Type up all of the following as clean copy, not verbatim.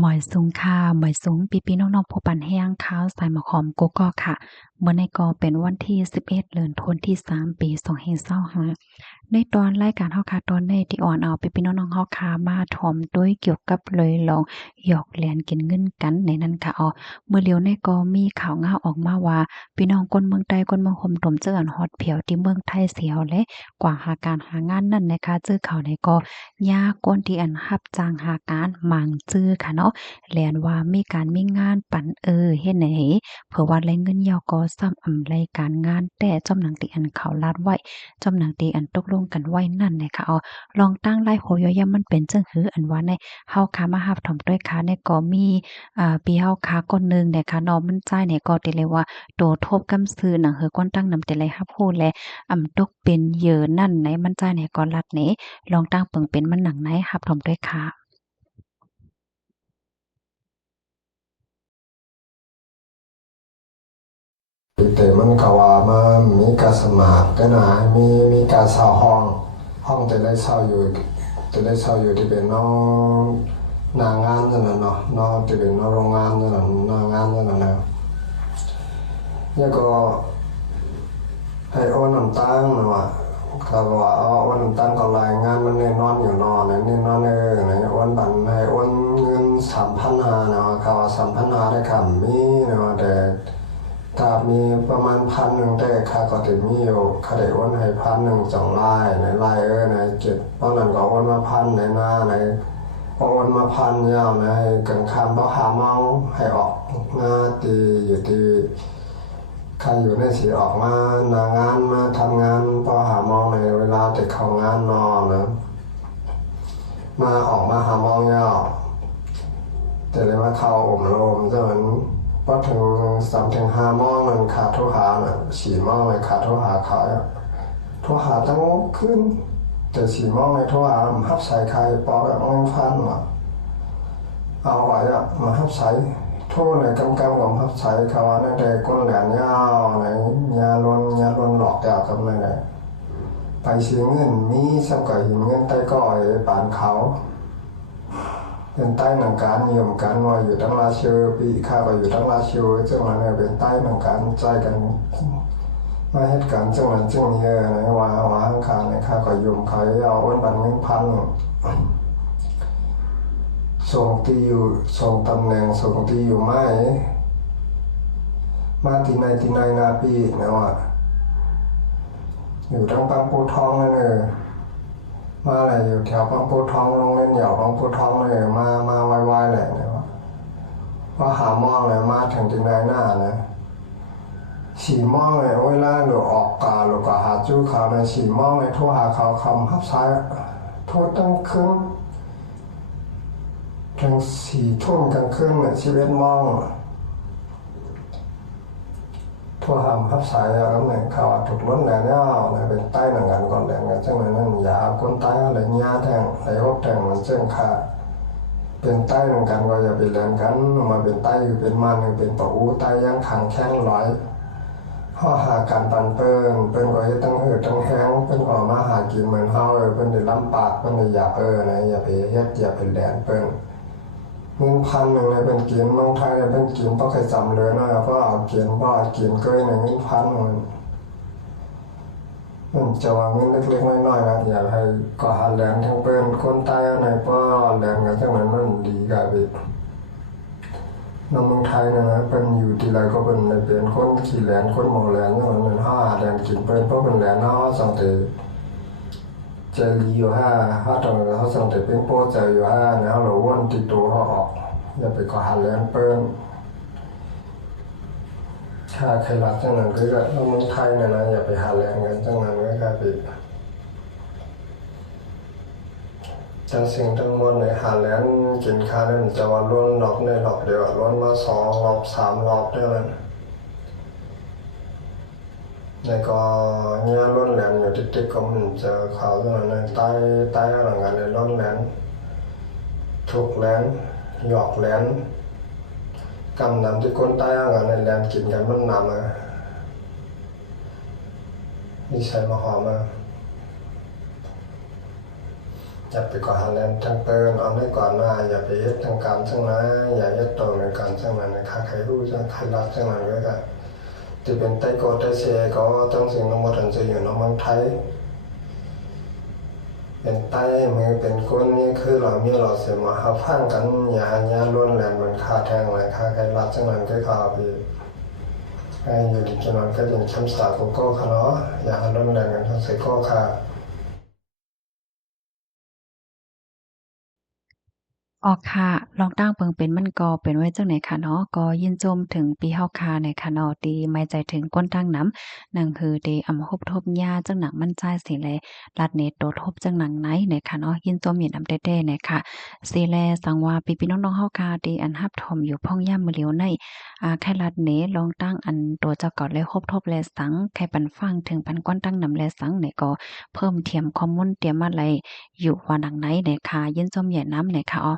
หมอยสูงค่ะหมอยสูงปีน้องๆผู้ปันแห้งข้าวใส่มะขอมกกอกค่ะเมื่อในกอเป็นวันที่11เดือนธันวาคมที่3ปี2525ในตอนรายการเฮาค่ะตอนในที่อ่อนเอาพี่น้องๆเฮาค่ะมาถ่อมด้วยเกี่ยวกับเลยลองหยอกแหลนกินเงินกันในนั้นค่ะเมื่อเร็วในก็มีข่าวออกมาว่าพี่น้องคนเมืองใต้คนเมืองห่มถมเจออันฮอตเผียวที่เมืองไทยเสียวและกว่าหาการหางานนั่นนะคะเจอข่าวในก็ยากก้นที่อันรับจ้างหาการหมางจื้อค่ะเนาะ แลนว่ามีการมีงานปันเฮ็ดไหนเผื่อว่าแลงเงินยอกอซ้ำอำไรการงานแต่จำหนังที่อันเขาลาดไว้จำหนังที่อันตกลงกันไว้นั่นนะคะลองตั้งไล่โหยอย่ามันเป็นจังหืออันว่าในเฮาค้ามารับถมด้วยค้าในก็มีปีเฮาค้าคนหนึงนะคะเนาะมันจ่ายในก็ติเลยว่าโตทบกำซื้อหนังหือก้นตั้งนำแต่เลยรับฮู้แลตกเป็นเหยื่อนั่นไหนมันจ่ายในก็รัดนี้ลองตั้งเปิงเป็นมันหนังไหนรับถมด้วยค่ะแต่มันก็ว่ามันมีการสมัครก็นะมีการเช่าห้องแต่ได้เช่าอยู่ที่เป็นน้องหน้างานนั่นน่ะเนาะน้องที่เป็นน้องโรงงานนั่นน่ะหน้างานนั่นน่ะนะแล้วก็ให้โอนน้ำตังนะว่าเขาก็ว่าโอนน้ำตังก็รายงานมันแน่นอนอยู่เนอนนะแน่นอนนะโอนบัตรให้โอนเงิน3,500นะว่าเขาว่า3,500ได้ครับมีนะว่าแต่ ถ้ามีประมาณ1,000แต่ค่าก็จะมีอยู่ค่าได้โอนให้1,000 2รายในรายในเก็บเพราะนั้นก็โอนมา1,000ในหน้าในพอโอนมา1,000ยาวในกลางค่ำบ่หาเมาให้ออกมาตีอยู่ที่ใครอยู่ในสิออกมาหน้างานมาทำงานบ่หาเมาในเวลาที่เข้างานนอนนะมาออกมาหาเมายาวแต่ได้มาเข้าอบรมจน พอถึง3 ถึง 5 โมงมันขาดโทรหาน่ะ4 โมงเลยขาดโทรหาเขาโทรหาตั้งคืนแต่4 โมงเลยโทรหาหับสายใครปอแบบมันฟันว่ะเอาไว้อะมาหับสายโทรเลยกำกับหับสายเขาว่าในแต่ก้นแหลนยาวในยาลนหลอกยาวกับในไหนไปเสียเงินมีสังกัดหินเงินใต้ก้อยปานเขาเป็นใต้หนังการนิยมการว่าอยู่ทั้งราชิวปีข้าก็อยู่ทั้งราชิวซึ่งมันเป็นใต้หนังการใจกันมาเหตุการณ์ซึ่งนั้นซึ่งนี้นะว่าข้างขาในข้าก็ยุ่มเขาเอาอ้นบันเงินพันส่งตีอยู่ส่งตำแหน่งส่งตีอยู่ไม่มาที่ในนาปีนะว่าอยู่ทั้งบางปูทองนั่นมาอะไรอยู่แถวบางปูทองโรงเรียนเหยาบางปูทองเลยมาไวๆแหละเนี่ยว่าหามองเลยมาถึงที่ในหน้านะ4 โมงเลยเวลาหนูออกกาหรือก็หาจู้เขาใน4 โมงเลยโทรหาเขาคำฮับซ้ายโทรตั้งคืนถึง4 ทุ่มกลางคืนเนี่ย11 โมงโทรหาฮับซ้ายแล้วเนี่ยเขาถูกล้นแล้วเนี่ยเป็นใต้หนังกันก่อนแดงกันจังนั้นยาคนใต้อะไรยาแทงไหลหกแทงมันเจ้งขาเป็นใต้หนังกันก็อย่าไปเล่นกันมาเป็นใต้อยู่เป็นมันเป็นปะอูใต้ยังขังแข้งร้อยข้อหาการปันเปิ้นก็ให้ตั้งตั้งแห้งเปิ้นก็มาหากินเหมือนเฮาเปิ้นได้ลำปากเปิ้นได้อยากนะอย่าไปเฮ็ดอย่าไปแหลนเปิ้นเงิน1,000เลยเป็นกินเมืองไทยเป็นกินต้องเคยจำเลยนะเพราะเอากินบ่กินเกยในเงิน1,000มันจะว่าเงินเล็กๆน้อยๆนะอย่าให้ก็หาแหลนทั้งเปิ้นคนใต้ในป้อแหลนกันจังนั้นมันดีกว่าบิน้องเมืองไทยนะเป็นอยู่ที่ไรก็เป็นคนขี่แหลนคนมองแหลนอย่างนั้นห้าแหลนกินเป็นเพราะเป็นแหลนห้าสังเตเจรีอยู่ห้าตรงเขาสังเตเป็นโป้เจอยู่ห้าแล้วเราวนติดตัวเขาออกอย่าไปก่อหาแหลนเปิ้นถ้าใครรักจังนั้นก็น้องเมืองไทยนะอย่าไปหาแหลนกันจังนั้นก็กลายเป็นจังสิ่งทั้งมวลในหาแหลนกินข้าวนั้นจะว่าล้วนหลอกในหลอกเดียวล้วนมา2 รอบ 3 รอบเท่านั้นในก็เนี่ยล้นแหลนอยู่ติ๊กๆก็มันเจอเขาเรื่องนั้นใต้หลังกันในล้นแหลนถูกแหลนหยอกแหลนกำนำที่คนใต้หลังกันในแหลนกินกันมันนำนี่ใส่มาหอมมา อย่าไปก่อหาแลนทั้งเปินเอาได้ก่อนหน้าอย่าไปยึดทางการซึ่งนะอย่ายึดตัวในการซึ่งนั้นนะคะใครรู้จะใครรักซึ่งนั้นไว้กันที่เป็นไต้โกไต้เซียก็ต้องสิ่งน้องมดจะอยู่ในเมืองไทยเป็นไต้มือเป็นก้นนี่คือเรามีเราเสียมาหาฟังกันอย่าญาล้วนแหลนมันค่าแทงเลยค่าใครรักซึ่งนั้นก็ข่าวพี่ให้อยู่ดีกินนอนก็ยังช้ำสาก็ค่ะเนาะอย่าล้วนแหลนกันทั้งสิก็ค่ะออกค่ะลองตั้งเปิงเป็นมันก็เป็นไว้จังไหนค่ะเนาะก็ยินชมถึงปีเฮาคาในค่ะเนาะตีไม่ใจถึงก้นทางน้ำนั่นคือตีอำฮบทบยาจังหนังมันใจสิแลลัดเนตโตทบจังหนังไหนในค่ะเนาะยินชมยินอำเต้ๆในค่ะสิแลสังว่าพี่ๆน้องๆเฮาคาตีอันรับถมอยู่พ่องย่ามมื้อเหลียวในแค่ลัดเนลองตั้งอันตัวเจ้าก่อนเลยฮบทบแลสังแค่ปันฟังถึงปันก้นตั้งนำแลสังเนี่ยก็เพิ่มเทียมข้อมูลเตรียมมาลัยอยู่ว่าหนังไหนในค่ะยินชมใหญ่น้ำในค่ะอ้อ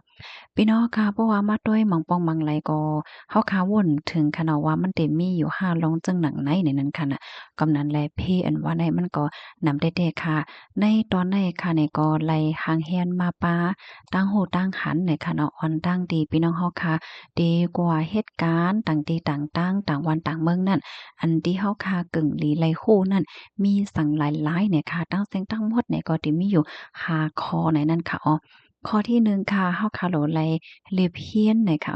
พี่น้องค่ะเพราะว่ามาด้วยหม่องปองหม่องไหลก็เฮาคาวนถึงขนาดว่ามันเต็มมีอยู่5ลองจังหนังในนั้นค่ะน่ะกำนั้นแลเพอันว่าในมันก็นำได้ๆค่ะในตอนในค่ะนี่ก็ไล่หางเฮียนมาปาตั้งโหตั้งหันในค่ะเนาะออนตั้งดีพี่น้องเฮาค่ะดีกว่าเหตุการณ์ต่างที่ต่างตั้งต่างวันต่างเมืองนั่นอันที่เฮาคากึ่งหลีไลคู่นั่นมีสั่งหลายๆเนี่ยค่ะตั้งเสียงตั้งหมดเนี่ยก็สิมีอยู่5ข้อในนั้นค่ะอ๋อ ข้อที่1ค่ะเฮาคาโหลไลเลเพยนไหนคะ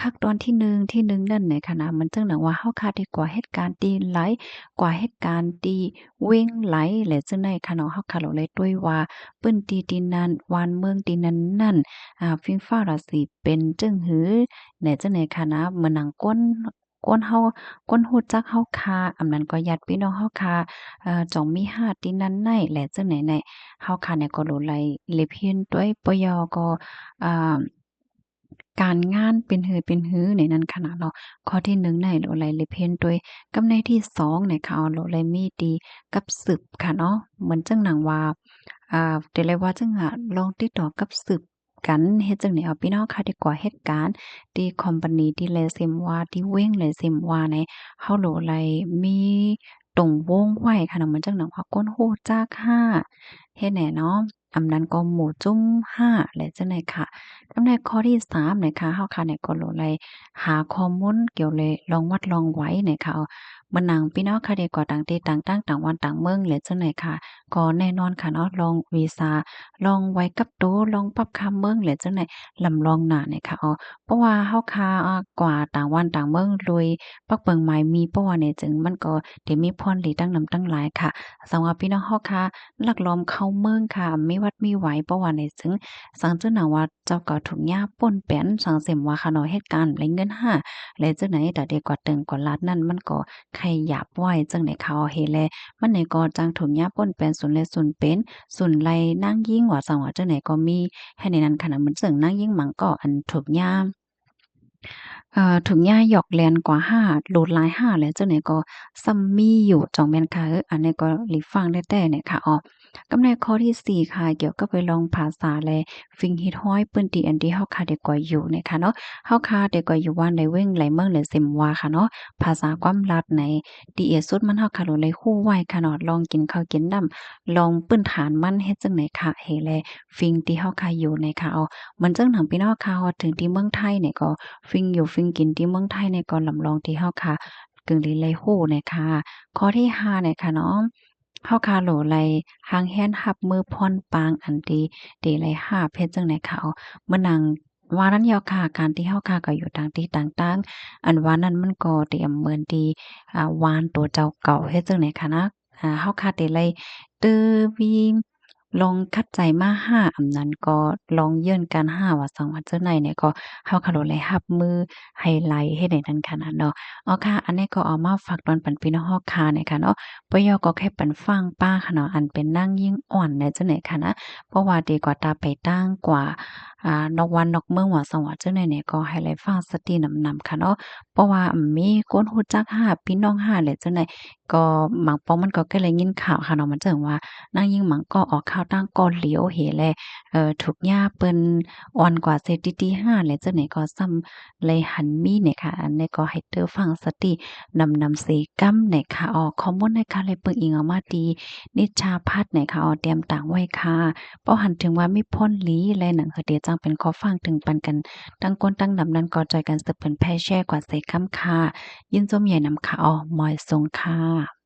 คักตอนที่1นั่นไหนคะนะมันจังหนังว่าเฮาคาดีกว่าเหตุการณ์ตีหลายกว่าเหตุการณ์ตีเว้งไหลและจังได๋คะเนาะเฮาคาโหลเลยด้วยว่าเปิ้นตีตีนั้นวานเมืองตีนั้นนั่นฟิงฟ้าราศีเป็นจึงหือแหน่จังไหนคะนะเหมือนหนังก้นเฮาก้นฮู้จักเฮาคาอำนั้นก็ญาติพี่น้องเฮาคาจ่องมีหาดตีนั้นไหนและจังไหนไหน เฮาค่ะเนี่ยก็รู้ไลเลยเพียนด้วยปยก็อ่าการงานเป็นหือในนั้นขนาดเนาะข้อที่1ในโลไลเลยเพียนด้วยกำในที่2เนี่ยค่ะโลไลมีดีกับสืบค่ะเนาะเหมือนจังหนังว่าเดี๋ยวเลยว่าจังลองติดต่อกับสืบกันเฮ็ดจังได๋เอาพี่น้องค่ะดีกว่าเหตุการณ์ที่คอมพานีที่แลเซมว่าที่เว้งแลเซมว่าในเฮาโหลไลมีตรงวงไว้ค่ะเนาะเหมือนจังหนังว่าก้นฮู้จัก5 เฮ็ดแหน่เนาะอำนั้นก็หมู่จุ้ม5และจังได๋ค่ะกำในข้อที่3นะคะเฮาค่ะเนี่ยก็โหลดเลยหาข้อมูลเกี่ยวเลยลองวัดลองไว้นะคะมื้อหนังพี่น้องค่ะเดก็ต่างที่ต่างตั้งต่างวันต่างเมืองและจังได๋ค่ะก็แน่นอนค่ะเนาะลองวีซาลองไว้กับโตลองปรับคำเมืองและจังได๋ลำลองหน้าเนี่ยค่ะเพราะว่าเฮาค่ะกว่าต่างวันต่างเมืองลุยปักเปิงหมายมีเพราะว่าเนี่ยจึงมันก็ได้มีพรหลีตั้งนำตั้งหลายค่ะสำหรับพี่น้องเฮาค่ะ ลักล้อมเข้าเมืองค่ะมีวัดมีไหวเพราะว่าในซึ่งสังเจ้าหนาว่าเจ้าก็ถูกยาป่นแป้นสังเสมว่าค่ะเนาะเหตุการณ์ไรเงินห้าและจังไหนแต่เด็กกว่าตึงกว่าลัดนั่นมันก็ใครหยาบไหวจังไหนเขาเฮแลมันไหนก็จังถูกยาป่นแป้นส่วนและส่วนเป็นส่วนไรนางยิ่งว่าสังว่าจังไหนก็มีให้ในนั้นขนาดมันซึ่งนางยิ่งหมังก็อันถูกยา ถึงย่าหยอกแลนกว่า5โหลดหลาย5แล้วจังไหนก็ซัมมีอยู่จ่องแม่นค่ะอันนี้ก็หลีฟังได้แต่เนี่ยค่ะกำในข้อที่4ค่ะเกี่ยวกับไปลองภาษาและฟิงฮิตฮ้อยปื้นตีอันที่เฮาค่ะได้ก่ออยู่นะคะเนาะเฮาค่ะได้ก่ออยู่ว่าในเว้งไหลเมืองและเซมว่าค่ะเนาะภาษาความลัดในดีเอสุดมันเฮาค่ะโหลเลยฮู้ไว้ค่ะเนาะลองกินข้าวกินน้ำลองปื้นฐานมันเฮ็ดจังไหนค่ะเฮแลฟิงที่เฮาค่ะอยู่ในค่ะมันจังหนังพี่น้องค่ะฮอดถึงที่เมืองไทยเนี่ยก็ ฟิงอยู่ฟิงกินที่เมืองไทยเนี่ยก็ลำลองที่เฮาค่ะกึ่งลีไลโฮเนี่ยค่ะข้อที่5เนี่ยค่ะเนาะเฮาค่ะโหลไลหางแฮนรับมือพรปางอันตีตีไลหาเพชรจังไหนค่ะเมื่อนังว่านั้นยอค่ะการที่เฮาค่ะก็อยู่ต่างที่ต่างๆอันว่านั้นมันก็เตรียมเหมือนที่วานตัวเจ้าเก่าเฮ็ดจังไหนค่ะนะเฮาค่ะได้ไลตื้อวีลองคัดใจมา5อำนั้นก็ลองเยื่อนกัน5ว่าสังว่าจั่งใดเนี่ยก็เฮาค่ะโหลเลยรับมือไฮไลต์เฮ็ดให้นั้นขนาดเนาะค่ะอันนี้ก็เอามาฝากตอนปันพี่น้องเฮาค่ะเนี่ยค่ะเนาะปยก็แค่ปันฟังป้าค่ะเนาะอันเป็นนางยิ่งอ่อนเนี่ยจังไหนค่ะนะเพราะว่าดีกว่าตาไปตั้งกว่านอกวันนอกเมืองว่าสังว่าจั่งใดเนี่ยก็ให้ไลฟังสตินำๆค่ะเนาะป ราะว่ามีคนรู้จักหาพี่น้องหาแหละจังได๋ก็หมังป้องมันก็แค่เลยยินข่าวค่ะเนาะมันจังว่านางยิ่งหมังก็ออกข่าวตั้งก่อนเหลียวเหแลถูกย่าเปิ้นอ่อนกว่าเศรษฐีที่5แหละจังไหนก็ซ้ำเลยหันมีเนี่ยค่ะอันนี้ก็ให้เธอฟังสตินำเสกำเนี่ยค่ะข้อมูลในค่ะเลยเปิงอิงเอามาดีนิชาพัฒน์เนี่ยค่ะเตรียมต่างไว้ค่ะเพราะหันถึงว่ามีพ่นลีและหนังเดียจังเป็นขอฟังถึงปันกันตั้งก้นตั้งนำนั้นก็จอยกันสืบเปิ้นแพ่แช่กว่าใส่คำค่ะยินจมใหญ่นำค่ะหมอยทรงค่ะ